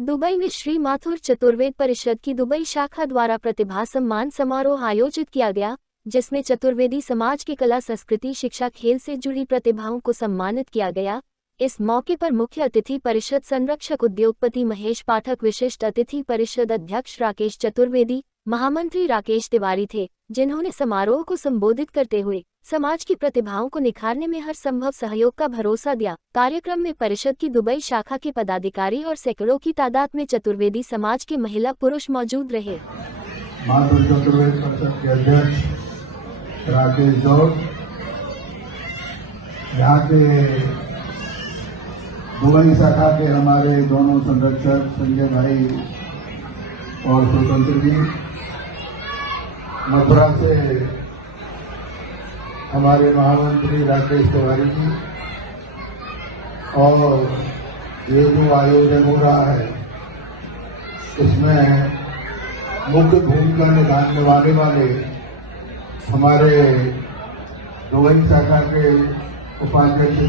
Dubai में श्री माथुर चतुर्वेद परिषद की दुबई शाखा द्वारा प्रतिभा सम्मान समारोह आयोजित किया गया, जिसमें चतुर्वेदी समाज की कला, संस्कृति, शिक्षा, खेल से जुड़ी प्रतिभाओं को सम्मानित किया गया। इस मौके पर मुख्य अतिथि परिषद संरक्षक उद्योगपति महेश पाठक, विशिष्ट अतिथि परिषद अध्यक्ष राकेश चतुर्वेदी, महामंत्री राकेश तिवारी थे, जिन्होंने समारोह को संबोधित करते हुए समाज की प्रतिभाओं को निखारने में हर संभव सहयोग का भरोसा दिया। कार्यक्रम में परिषद की दुबई शाखा के पदाधिकारी और सैकड़ों की तादाद में चतुर्वेदी समाज के महिला पुरुष मौजूद रहे। माथुर चतुर्वेद परिषद के अध्यक्ष राकेश गौड़, यहाँ के दुबई शाखा के हमारे दोनों संरक्षक संजय भाई और स्वतंत्र जी, मथुरा से हमारे महामंत्री राकेश तिवारी जी, और ये जो आयोजन हो रहा है इसमें मुख्य भूमिका निभाने वाले हमारे दुबई शाखा के उपाध्यक्ष,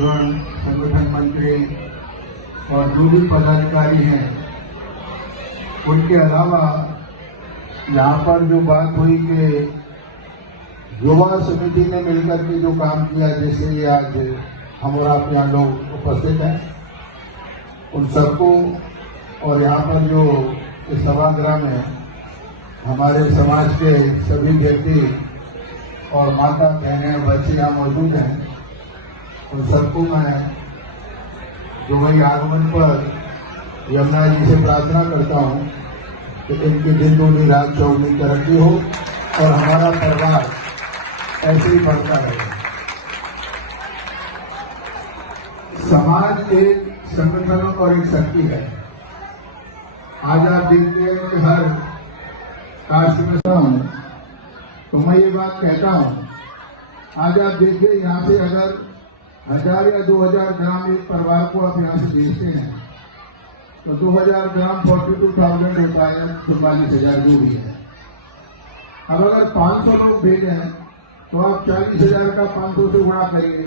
संगठन मंत्री और जो भी पदाधिकारी हैं, उनके अलावा यहाँ पर जो बात हुई कि युवा समिति ने मिलकर के जो काम किया, जैसे ये आज हम और आप यहाँ लोग उपस्थित हैं, उन सबको, और यहाँ पर जो इस सभागृह में हमारे समाज के सभी व्यक्ति और माता बहनें बच्चे यहाँ मौजूद हैं, उन सबको मैं दुबई आगमन पर यमुना जी से प्रार्थना करता हूँ कि इनकी दिन दूनी रात चौगुनी तरक्की हो और हमारा परिवार ऐसे ही बढ़ता रहे। समाज एक संगठन और एक शक्ति है। आज आप देखते हैं कि हर कास्ट में हूं, तो मैं ये बात कहता हूं, आज आप देखिए यहाँ से अगर 1000 या 2000 ग्राम एक परिवार को आप यहाँ से बेचते हैं तो 2000 ग्राम 42,000 होता है, 44,000 जो भी है। अब अगर 500 लोग भेजें तो आप 40,000 का 500 से गुणा करिए,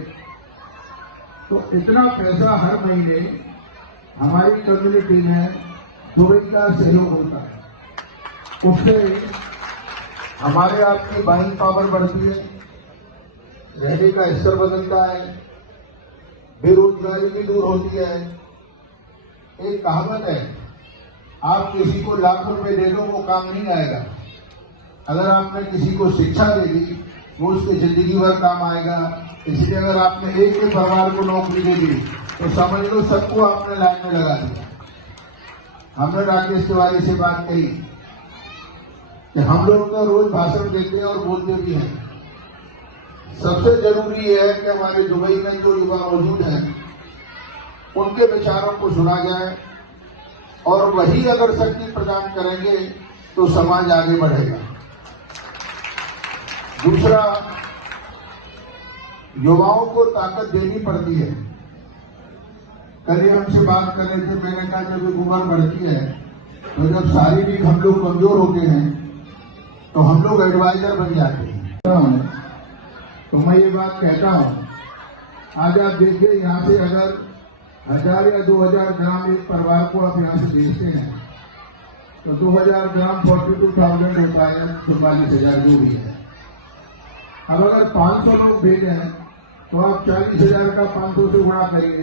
तो इतना पैसा हर महीने हमारी कम्युनिटी में दुबई का सहयोग होता है। उससे हमारे आपकी बाइंग पावर बढ़ती है, रहने का स्तर बदलता है, बेरोजगारी भी दूर होती है। एक कहावत है, आप किसी को लाख रुपए दे दो वो काम नहीं आएगा, अगर आपने किसी को शिक्षा दे दी वो उसकी जिंदगी भर काम आएगा। इसलिए अगर आपने एक के परिवार को नौकरी दे दी तो समझ लो सबको आपने लाइन में लगा दिया। हमने राकेश तिवारी से बात कही कि हम लोग तो रोज भाषण देते हैं और बोलते भी हैं, सबसे जरूरी है कि हमारे दुबई में जो युवा मौजूद हैं उनके विचारों को सुना जाए, और वही अगर शक्ति प्रदान करेंगे तो समाज आगे बढ़ेगा। दूसरा, युवाओं को ताकत देनी पड़ती है। कल ही हमसे बात कर रहे थे, मैंने कहा जब उम्र बढ़ती है तो जब शारीरिक हम लोग कमजोर होते हैं तो हम लोग एडवाइजर बन जाते हैं। तो मैं ये बात कहता हूँ, आज आप देखिए यहाँ से अगर 1000 या 2000 ग्राम एक परिवार को आप यहाँ से बेचते हैं तो 2000 ग्राम 42,000 होता है, 44,000 जो भी है। अब अगर 500 लोग भेजें तो आप 40,000 का 500 से गुणा करिए,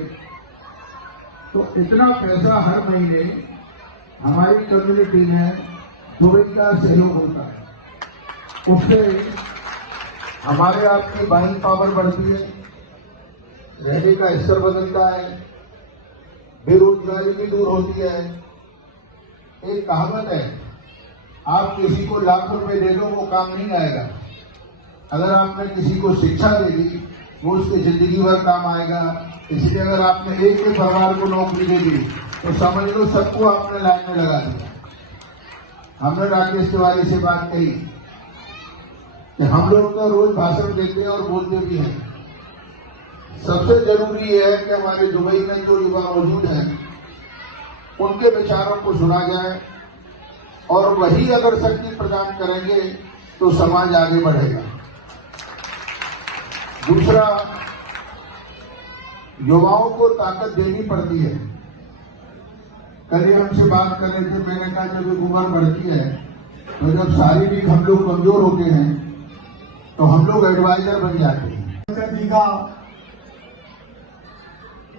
तो इतना पैसा हर महीने हमारी कम्युनिटी में दुबई का सहयोग होता है। उससे हमारे आपकी बाइंग पावर बढ़ती है, रहने का स्तर बदलता है, बेरोजगारी भी दूर होती है। एक कहावत है, आप किसी को लाख रुपए दे दो वो काम नहीं आएगा, अगर आपने किसी को शिक्षा दे दी वो उसकी जिंदगी भर काम आएगा। इसलिए अगर आपने एक के परिवार को नौकरी दे दी तो समझ लो सबको आपने लाइन में लगा दिया। हमने राकेश तिवारी से बात कही कि हम लोग तो रोज भाषण देते हैं और बोलते भी हैं, सबसे जरूरी है कि हमारे दुबई में जो युवा मौजूद हैं उनके विचारों को सुना जाए, और वही अगर शक्ति प्रदान करेंगे तो समाज आगे बढ़ेगा। दूसरा, युवाओं को ताकत देनी पड़ती है। कल ही हमसे बात कर रहे थे, मैंने कहा जब उम्र बढ़ती है तो जब शारीरिक हम लोग कमजोर होते हैं तो हम लोग एडवाइजर बन जाते हैं। जी का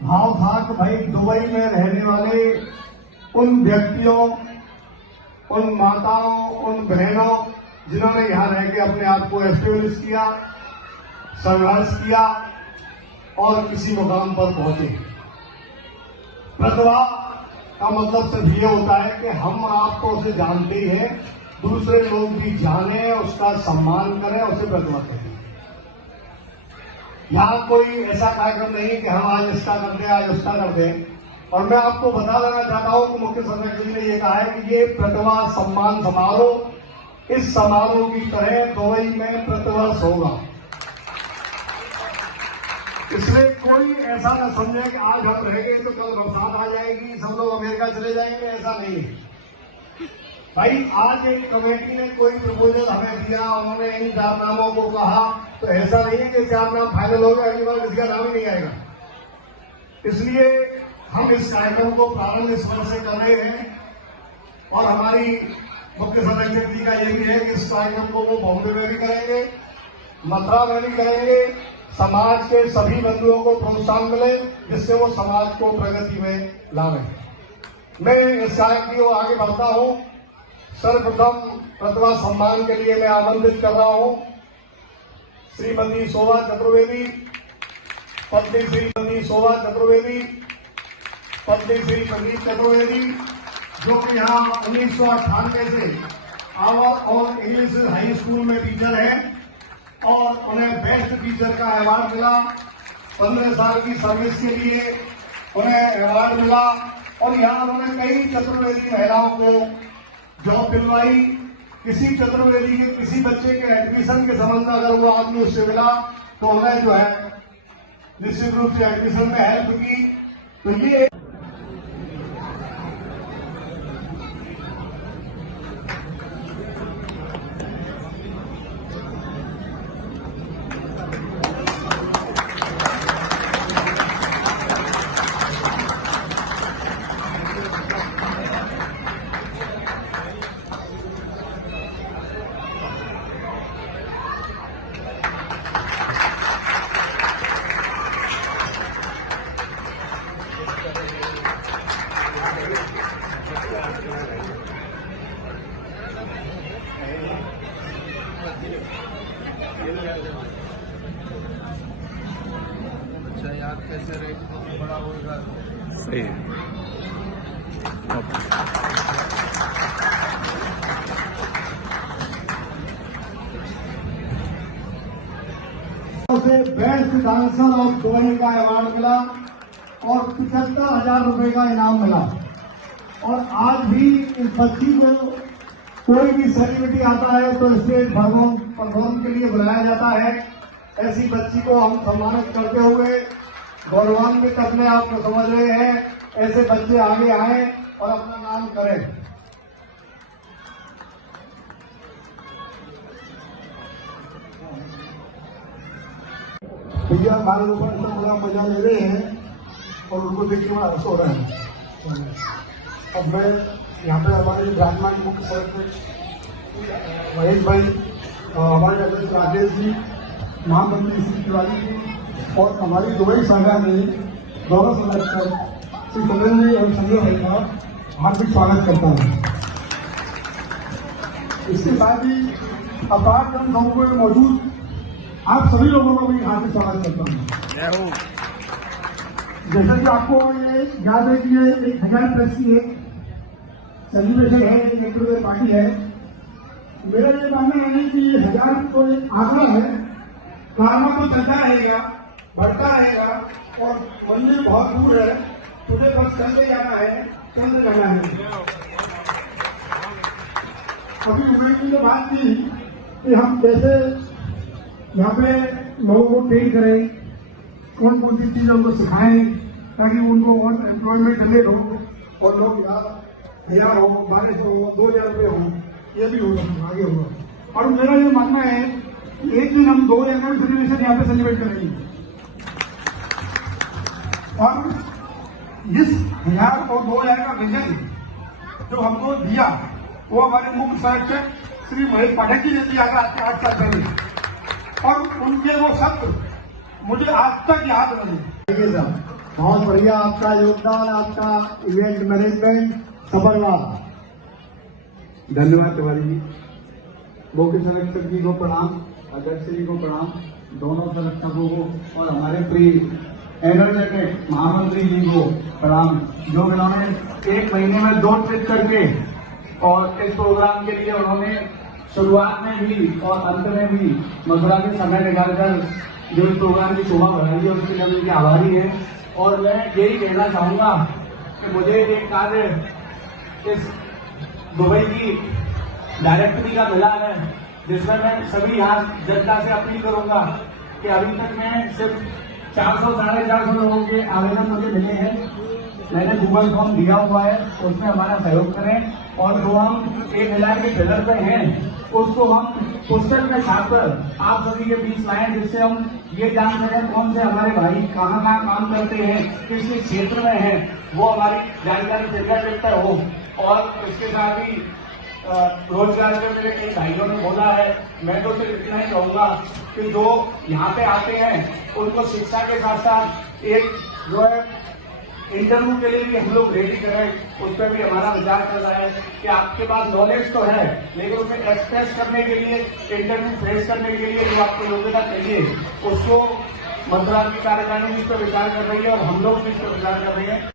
भाव था कि भाई दुबई में रहने वाले उन व्यक्तियों, उन माताओं, उन बहनों जिन्होंने यहाँ रह के अपने आप को एस्टेब्लिश किया, संघर्ष किया और किसी मुकाम पर पहुंचे। प्रतिभा का मतलब सिर्फ ये होता है कि हम आप तो उसे जानते ही हैं, दूसरे लोग भी जाने, उसका सम्मान करें, उसे प्रतिभा कहें। यहाँ कोई ऐसा कार्यक्रम नहीं कि हम आज इसका कर दें, आज उसका कर दें। और मैं आपको बता देना चाहता हूं कि मुख्य संरक्षक जी ने यह कहा है कि ये प्रतिभा सम्मान समारोह इस समारोह की तरह दुबई में प्रतिवर्ष होगा। इसलिए कोई ऐसा न समझे कि आज हम रहेंगे तो कल बरसात आ जाएगी, सब लोग अमेरिका चले जाएंगे, ऐसा नहीं है। भाई आज एक कमेटी ने कोई प्रपोजल हमें दिया, उन्होंने इन 4 नामों को कहा, तो ऐसा नहीं है कि 4 नाम फाइनल हो गए, अगली बार किसी का नाम ही नहीं आएगा। इसलिए हम इस कार्यक्रम को प्रारंभ इस वर्ष से कर रहे हैं और हमारी मुख्य संरक्षक जी का ये भी है कि इस कार्यक्रम को वो बॉम्बे में भी करेंगे, मथुरा में भी करेंगे, समाज के सभी बंधुओं को प्रोत्साहन मिले जिससे वो समाज को प्रगति में लावे। मैं इस कार्यक्रम की ओर आगे बढ़ता हूं। सर्वप्रथम प्रतिभा सम्मान के लिए मैं आमंत्रित कर रहा हूं श्रीमती शोभा चतुर्वेदी, पत्नी श्रीमती शोभा चतुर्वेदी, पत्नी श्री संगीत चतुर्वेदी, जो कि यहाँ 1998 से आवर और इंग्लिश हाई स्कूल में टीचर हैं और उन्हें बेस्ट टीचर का अवार्ड मिला। 15 साल की सर्विस के लिए उन्हें अवार्ड मिला और यहाँ उन्होंने कई चतुर्वेदी महिलाओं को जॉब दिलवाई। किसी चतुर्वेदी के किसी बच्चे के एडमिशन के संबंध में अगर वो आदमी उससे मिला तो उन्हें जो है निश्चित रूप से एडमिशन में हेल्प की। तो ये अच्छा याद कैसे रहे बड़ा होगा। सही है। उसे बेस्ट डांसर ऑफ दुबई का अवार्ड मिला और 75,000 रुपए का इनाम मिला। और आज भी इस बच्ची को कोई भी सेलिब्रिटी आता है तो स्टेज परफॉर्म के लिए बुलाया जाता है। ऐसी बच्ची को हम सम्मानित करते हुए गौरवान्वित अपने आप को समझ रहे हैं। ऐसे बच्चे आगे आए और अपना नाम करें। भैया हमारे ऊपर इतना बड़ा मजा ले रहे हैं और उनको देख के बड़ा हर्ष हो रहा है। अब मैं यहाँ पे हमारे विराजमान मुख्य संरक्षक महेश भाई, हमारे अध्यक्ष राजेश जी, महामंत्री श्री तिवारी जी और हमारी दुबई शाखा में गौरव संरक्षक श्री सदन जी और संजय भाई का हार्दिक स्वागत करता हूँ। इसके साथ ही अपार जनसमूह में मौजूद आप सभी लोगों को भी हार्दिक स्वागत करता हूँ। जैसा कि आपको ये याद है कि ये 1000 की एक सेलिब्रेशन है, एक नेतृत्व पार्टी है। मेरा ये मानना है कि ये 1000 तो एक आंकड़ा है, कारना तो चलता रहेगा, बढ़ता रहेगा और मंदिर बहुत दूर है, तुझे बस चलते जाना है, चलते जाना है। अभी उमेश ने बात की कि हम कैसे यहाँ पे लोगों को ट्रेन करें, कौन कौन सी चीजें उनको सिखाएं ताकि उनको और एम्प्लॉयमेंट जनरेट हो और लोग यहाँ 1000 हो, 1200 हो, 2000 रुपये हो, ये भी होगा, आगे होगा। और मेरा ये मानना है कि एक दिन हम 2000 का सेलिब्रेशन यहाँ पे सेलिब्रेट करेंगे। और इस 1000 और 2000 का विजन जो हमको दिया वो हमारे मुख्य संरक्षक श्री महेश पाठक जी ने दिया था आज से 8 साल पहले, और उनके वो शब्द मुझे आज तक याद रहे। बहुत बढ़िया आपका योगदान, आपका इवेंट मैनेजमेंट सफल रहा। धन्यवाद तिवारी जी। मुख्य संरक्षक जी को प्रणाम, अध्यक्ष जी को प्रणाम, दोनों संरक्षकों को और हमारे प्रिय एनर्जेटिक महामंत्री जी को प्रणाम, जो इन्होंने 1 महीने में 2 ट्रिप करके और इस प्रोग्राम के लिए उन्होंने शुरुआत में भी और अंत में भी मथुरा के समय निकालकर जो इस प्रोग्राम की शोभा बढ़ाई है उसके लिए उनके आभारी हैं। और मैं यही कहना चाहूंगा कि मुझे एक कार्य इस दुबई की डायरेक्टरी का मिला है, जिसमें मैं सभी यहाँ जनता से अपील करूंगा कि अभी तक मैं सिर्फ 400 साढ़े 400 लोगों के आवेदन मुझे मिले हैं। मैंने गूगल फॉर्म दिया हुआ है, उसमें हमारा सहयोग करें और जो हम 1,000 के फिगर पे हैं उसको हम पुस्तक में छापकर आप सभी के बीच लाएं, जिससे हम ये जान सकें कौन से हमारे भाई कहाँ कहाँ काम करते हैं, किस किस क्षेत्र में हैं, वो हमारी जानकारी फिंगरटिप पे हो। और इसके साथ ही रोजगार के मेरे कई भाइयों ने बोला है, मैं तो सिर्फ इतना ही कहूंगा कि जो यहाँ पे आते हैं उनको शिक्षा के साथ साथ एक जो है इंटरव्यू के लिए भी हम लोग रेडी करें, उस पर भी हमारा विचार कर रहा है कि आपके पास नॉलेज तो है लेकिन उसे एक्सप्रेस करने के लिए, इंटरव्यू फेस करने के लिए जो आपको योग्यता चाहिए उसको मथुरा की कार्यकारिणी इस पर विचार कर रही है और हम लोग भी इस पर विचार कर रहे हैं।